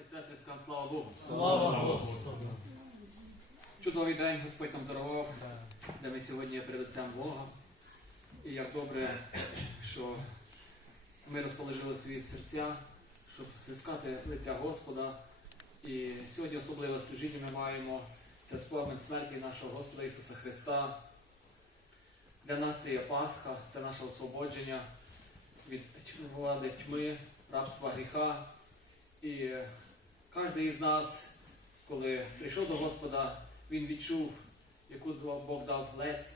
браті і сестри, скажемо слава Богу. Слава Господу! Чудовий день Господь нам дарував, де ми сьогодні є перед Отцем Бога. І як добре, що ми розположили свої серця, щоб зискати лиця Господа. І сьогодні особливе служіння ми маємо це спомин смерті нашого Господа Ісуса Христа. Для нас це є Пасха, це наше освободження від влади тьми, рабства гріха. І кожен із нас, коли прийшов до Господа, він відчув, яку Бог дав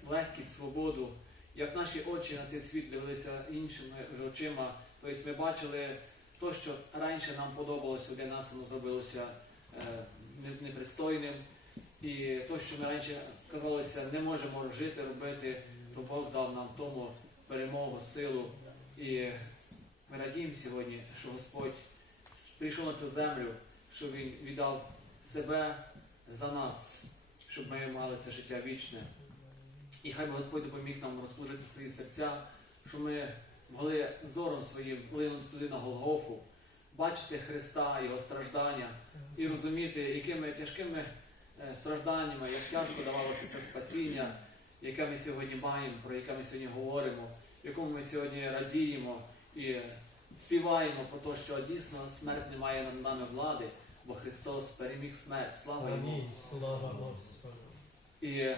легкість, свободу, як наші очі на цей світ дивилися іншими очима. Тобто ми бачили те, що раніше нам подобалося, для нас воно зробилося е, непристойним. І те, що ми раніше казалося, не можемо жити, робити, то Бог дав нам тому перемогу, силу. І ми радіємо сьогодні, що Господь прийшов на цю землю, що Він віддав себе за нас, щоб ми мали це життя вічне. І хай би Господь допоміг нам розположити свої серця, щоб ми могли зором своїм плинути туди на Голгофу, бачити Христа, Його страждання і розуміти, якими тяжкими е, стражданнями, як тяжко давалося це спасіння, яке ми сьогодні маємо, про яке ми сьогодні говоримо, якому ми сьогодні радіємо і співаємо про те, що дійсно смерть не має над нами влади, бо Христос переміг смерть. Слава йому! Слава Господу! І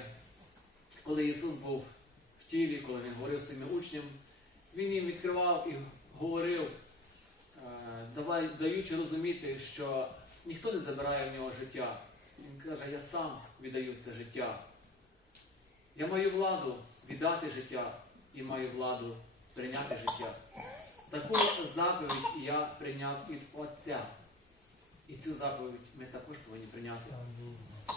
коли Ісус був в тілі, коли Він говорив своїми учням, Він їм відкривав і говорив, е, даючи розуміти, що ніхто не забирає в нього життя. Він каже, я сам віддаю це життя. Я маю владу віддати життя і маю владу прийняти життя. Таку заповідь я прийняв від Отця. І цю заповідь ми також повинні прийняти.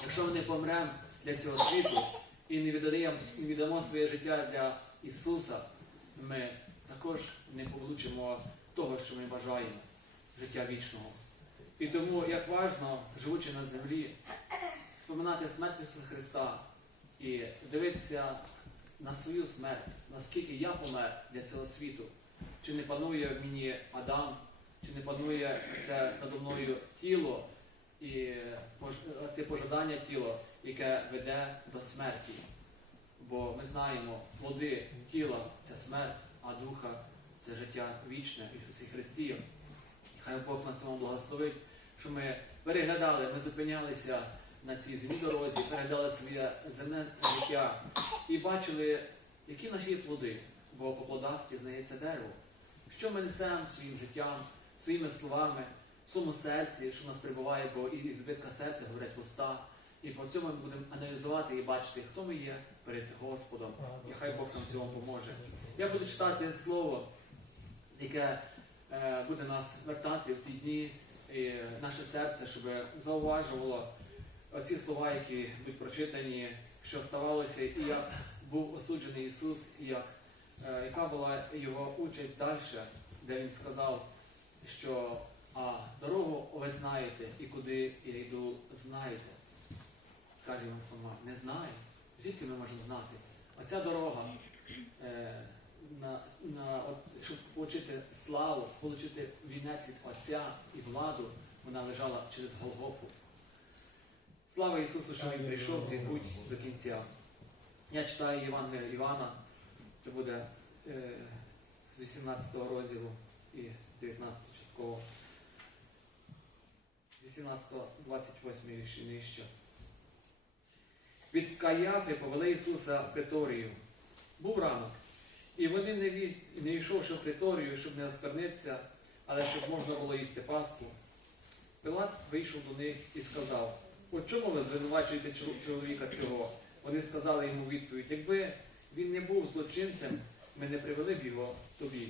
Якщо ми не помремо для цього світу і не віддаємо, не віддамо своє життя для Ісуса, ми також не получимо того, що ми бажаємо, життя вічного. І тому, як важно, живучи на землі, споминати смерть Ісуса Христа і дивитися на свою смерть, наскільки я помер для цього світу, чи не панує в мені Адам, чи не панує це надо мною тіло, і це пожадання тіла, яке веде до смерті. Бо ми знаємо, плоди тіла це смерть, а духа це життя вічне в Ісусі Христі. Хай Бог нас цьому благословить, що ми переглядали, ми зупинялися на цій земній дорозі, переглядали своє земне життя і бачили, які наші плоди, бо по плодах пізнається дерево. Що ми несемо своїм життям, своїми словами, в своєму серці, що в нас прибуває, бо і збитка серця говорять вуста. І по цьому ми будемо аналізувати і бачити, хто ми є перед Господом. І хай Бог нам цьому поможе. Я буду читати слово, яке е, буде нас вертати в ті дні, і наше серце, щоб зауважувало ці слова, які будуть прочитані, що ставалося, і як був осуджений Ісус, і як, е, яка була його участь далі, де Він сказав, що а дорогу ви знаєте, і куди я йду, знаєте. Каже йому Фома, не знаю. Звідки ми можемо знати? Оця дорога, е, на, на, от, щоб отримати славу, отримати вінець від Отця і владу, вона лежала через Голгофу. Слава Ісусу, що Він прийшов цей путь до кінця. Я читаю Євангелія Івана, це буде е, з 18 розділу і 19 частково. З 18 28 вірші нижче. Від Каяфи повели Ісуса в приторію. Був ранок, і вони не, ві... не йшовши в приторію, щоб не оскарнитися, але щоб можна було їсти паску. Пилат вийшов до них і сказав: у чому ви звинувачуєте чоловіка цього? Вони сказали йому відповідь: якби він не був злочинцем, ми не привели б його тобі.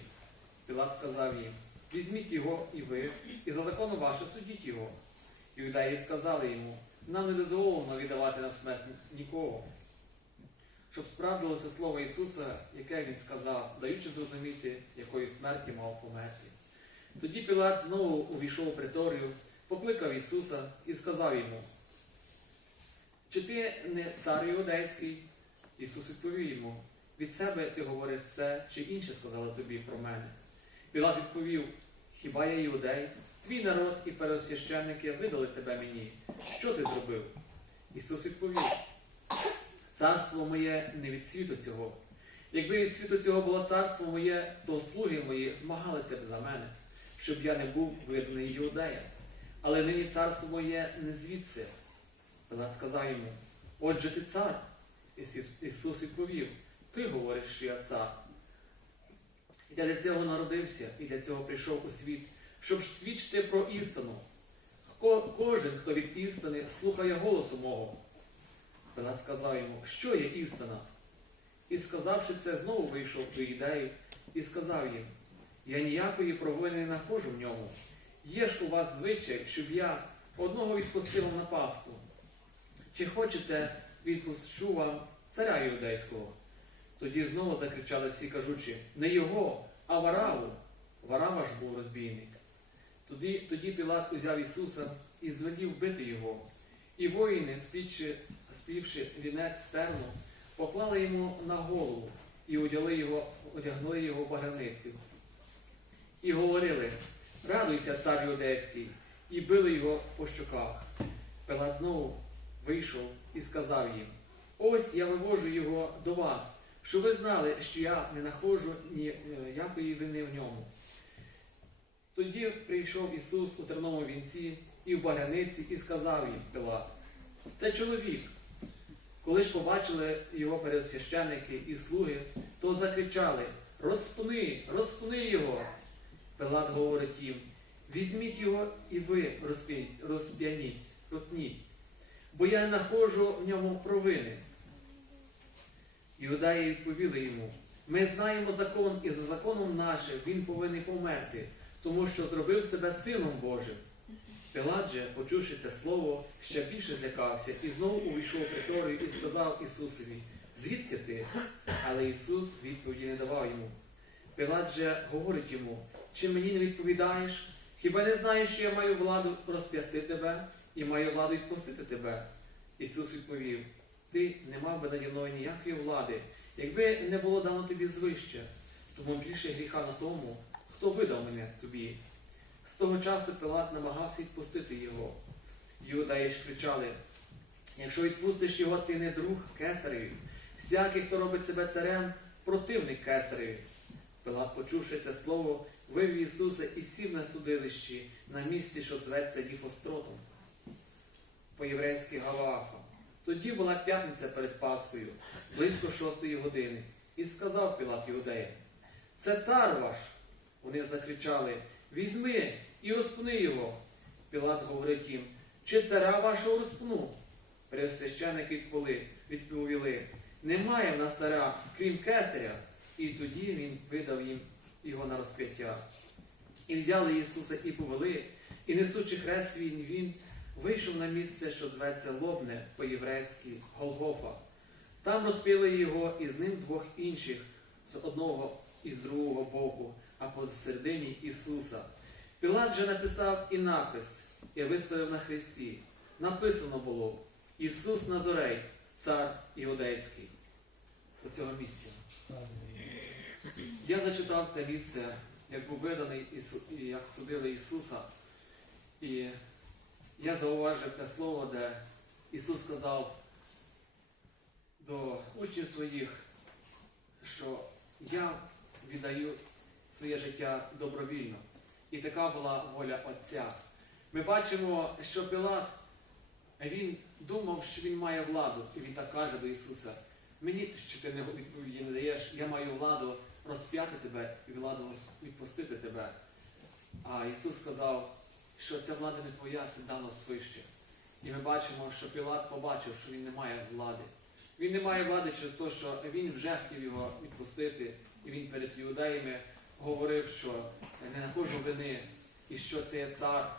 Пилат сказав їм: візьміть його і ви, і за законом ваше судіть його. Іудеї сказали йому: нам не дозволено віддавати на смерть нікого. Щоб справдилося слово Ісуса, яке Він сказав, даючи зрозуміти, якої смерті мав померти. Тоді Пілат знову увійшов у приторію, покликав Ісуса і сказав йому: Чи ти не цар іудейський? Ісус відповів йому: від себе ти говориш це, чи інше сказали тобі про мене. Пілат відповів: Хіба я іудей? Твій народ і пересвященники видали тебе мені. Що ти зробив? Ісус відповів: Царство моє не від світу цього. Якби від світу цього було царство моє, то слуги мої змагалися б за мене, щоб я не був виданий Іудея. Але нині царство моє не звідси. Пилат сказав йому: Отже, ти цар. Ісус відповів: Ти говориш, що я цар. Я для цього народився і для цього прийшов у світ, щоб свідчити про істину. Ко- Кожен, хто від істини, слухає голосу мого. Пилат сказав йому, що є істина? І сказавши це, знову вийшов до ідеї і сказав їм: Я ніякої провини не нахожу в ньому. Є ж у вас звичай, щоб я одного відпустив на Пасху. Чи хочете, відпущу вам царя юдейського? Тоді знову закричали всі, кажучи, не його, а Вараву. Варава ж був розбійник. Тоді, тоді Пілат узяв Ісуса і звелів бити його. І воїни, співши, співши вінець терну, поклали йому на голову і одягли його, одягнули його в багряницю. І говорили: Радуйся, цар юдейський, і били його по щоках. Пилат знову вийшов і сказав їм: Ось я вивожу його до вас, щоб ви знали, що я не находжу ніякої вини в ньому. Тоді прийшов Ісус у терновому вінці і в багряниці і сказав їм Пилат, це чоловік. Коли ж побачили його пересвященники і слуги, то закричали: Розпни, розпни його. Пилат говорить їм: візьміть його і ви розп'я- розп'яніть, ротніть, бо я не находжу в ньому провини. Іудаї відповіли йому: Ми знаємо закон, і за законом нашим він повинен померти, тому що зробив себе сином Божим. Пилат же, почувши це слово, ще більше злякався і знову увійшов в приторію і сказав Ісусові: Звідки ти? Але Ісус відповіді не давав йому. Пилат же говорить йому: чи мені не відповідаєш? Хіба не знаєш, що я маю владу розп'ясти тебе і маю владу відпустити тебе? Ісус відповів: Ти не мав би наді мною ніякої влади, якби не було дано тобі звище, тому більше гріха на тому, хто видав мене тобі. З того часу Пилат намагався відпустити його. Юдаї ж кричали: якщо відпустиш його, ти не друг кесареві. Всякий, хто робить себе царем, противник кесареві. Пилат, почувши це слово, вивів Ісуса і сів на судилищі на місці, що зветься Ліфостротом, по-єврейськи Галаафа. Тоді була п'ятниця перед Пасхою, близько шостої години, і сказав Пилат Іудеям, це цар ваш. Вони закричали, візьми і розпни його. Пілат говорить їм, чи царя вашого розпну? Пересвященники відповіли, відповіли, немає в нас царя, крім кесаря. І тоді він видав їм його на розп'яття. І взяли Ісуса і повели, і несучи хрест свій, він вийшов на місце, що зветься Лобне по-єврейськи Голгофа. Там розп'яли його і з ним двох інших з одного і з другого боку, а посередині Ісуса. Пілат же написав і напис, і виставив на хресті. Написано було Ісус Назорей, цар Іудейський. До цього місця. Я зачитав це місце, як був виданий як судили Ісуса. І я зауважив те слово, де Ісус сказав до учнів своїх, що я віддаю своє життя добровільно. І така була воля Отця. Ми бачимо, що Пилат, він думав, що він має владу, і він так каже до Ісуса: мені що ти не відповіді не даєш, я маю владу розп'яти тебе і владу відпустити тебе. А Ісус сказав, що ця влада не твоя, це дано свище. І ми бачимо, що Пілат побачив, що він не має влади. Він не має влади через те, що він вже хотів його відпустити, і він перед іудеями говорив, що не нахожу вини, і що це є цар.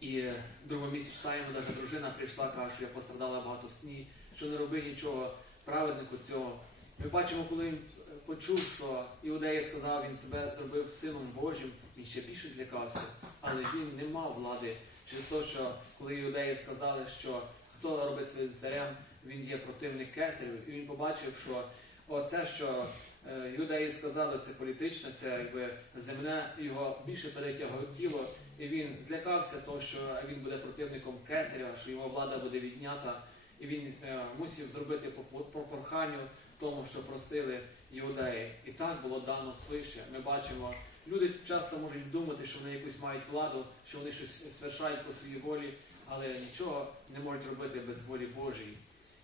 І в другому місці читаємо, навіть дружина прийшла, каже, що я пострадала багато в сні, що не роби нічого праведнику цього. Ми бачимо, коли він почув, що іудея сказав, він себе зробив сином Божим, він ще більше злякався, але він не мав влади. Через те, що коли іудеї сказали, що хто робить своїм царем, він є противник кесарів, і він побачив, що оце, що е, Юдеї сказали, це політичне, це якби земне, його більше перетяготіло, і він злякався того, що він буде противником кесаря, що його влада буде віднята, і він е, мусив зробити по, по проханню тому, що просили іудеї. І так було дано свише. Ми бачимо, люди часто можуть думати, що вони якусь мають владу, що вони щось свершають по своїй волі, але нічого не можуть робити без волі Божої.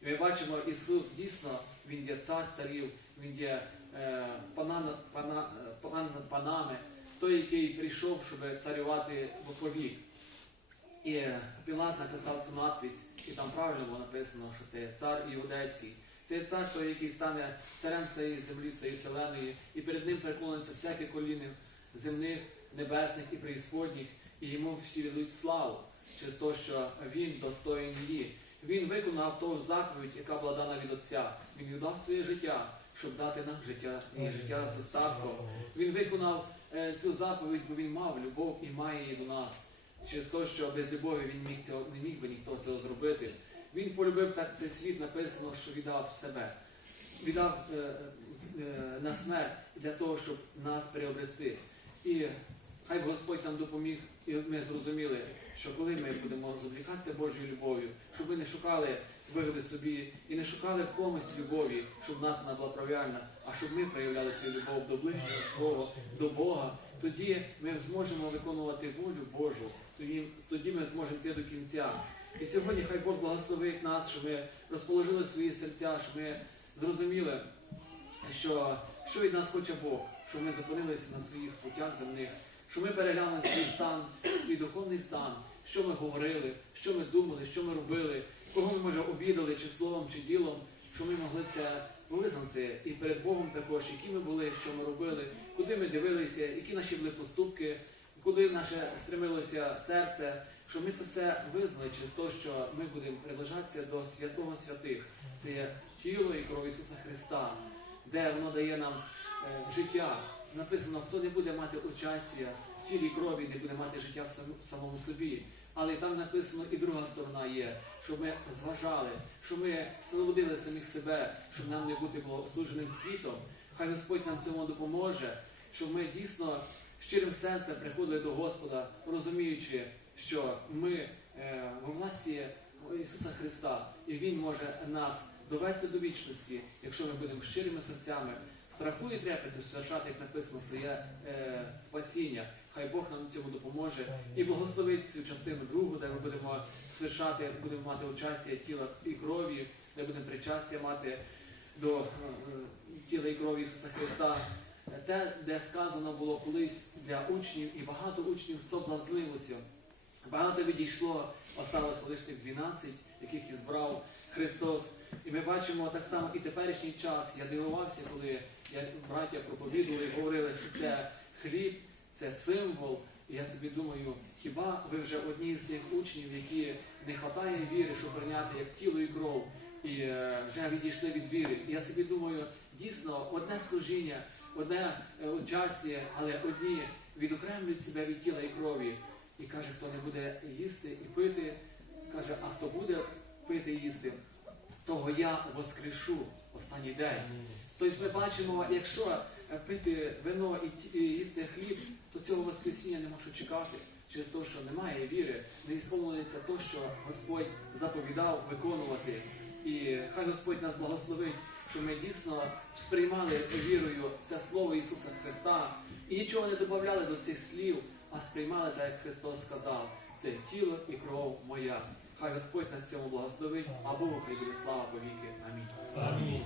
І ми бачимо, Ісус дійсно Він є цар царів, Він є е, пана, пана, пан панами, той, який прийшов, щоб царювати віковік. І Пілат написав цю надпись, і там правильно було написано, що це цар іудейський. Це цар той, який стане царем всієї землі, всієї вселеної, і перед ним преклониться всяке коліни земних, небесних і преісподніх, і йому всі віддають славу через те, що він достоїн її. Він виконав ту заповідь, яка була дана від Отця. Він віддав своє життя, щоб дати нам життя і життя з остатком. Він виконав е, цю заповідь, бо він мав любов і має її до нас. Через те, що без любові він міг цього, не міг би ніхто цього зробити. Він полюбив так цей світ, написано, що віддав себе. Віддав е, е, на смерть для того, щоб нас приобрести. І хай Господь нам допоміг, і ми зрозуміли, що коли ми будемо зублікатися Божою любов'ю, щоб ми не шукали вигоди собі і не шукали в комусь любові, щоб нас вона була правильна, а щоб ми проявляли цю любов до ближнього свого, до Бога, тоді ми зможемо виконувати волю Божу, тоді ми зможемо йти до кінця. І сьогодні хай Бог благословить нас, щоб ми розположили свої серця, щоб ми зрозуміли, що, що від нас хоче Бог, щоб ми зупинилися на своїх путях земних, щоб ми переглянули свій стан, свій духовний стан, що ми говорили, що ми думали, що ми робили, кого ми може обідали, чи словом, чи ділом, щоб ми могли це визнати. І перед Богом також, які ми були, що ми робили, куди ми дивилися, які наші були поступки, куди наше стремилося серце, щоб ми це все визнали через те, що ми будемо приближатися до святого святих. Це є тіло і кров Ісуса Христа, де воно дає нам е, життя. Написано, хто не буде мати участя в тілі крові, не буде мати життя в самому собі. Але там написано і друга сторона є, щоб ми зважали, щоб ми свободили самих себе, щоб нам не бути було осудженим світом. Хай Господь нам цьому допоможе, щоб ми дійсно щирим серцем приходили до Господа, розуміючи, що ми е, во власті Ісуса Христа, і Він може нас довести до вічності, якщо ми будемо щирими серцями, страху і трепету свершати, як написано, своє е, спасіння. Хай Бог нам цьому допоможе і благословить цю частину другу, де ми будемо свершати, будемо мати участя тіла і крові, де будемо причастя мати до е, тіла і крові Ісуса Христа. Те, де сказано було колись для учнів, і багато учнів соблазнилося. Багато відійшло, осталося лише тих 12, яких і збрав Христос. І ми бачимо так само і теперішній час. Я дивувався, коли я, браття проповідували і говорили, що це хліб, це символ. І я собі думаю, хіба ви вже одні з тих учнів, які не хватає віри, щоб прийняти як тіло і кров, і е, вже відійшли від віри. І я собі думаю, дійсно, одне служіння, одне е, участя, але одні відокремлюють себе від тіла і крові. І каже, хто не буде їсти і пити, каже, а хто буде пити і їсти, того я воскрешу останній день. Тобто ми бачимо, якщо е, пити вино і їсти хліб, то цього воскресіння нема що чекати. Через те, що немає віри, не ісполнюється те, що Господь заповідав виконувати. І хай Господь нас благословить, щоб ми дійсно сприймали вірою це слово Ісуса Христа і нічого не додавали до цих слів, а сприймали так, як Христос сказав, це тіло і кров моя. Хай Господь нас цьому благословить, а Богу хай слава повіки. Амінь. Амінь.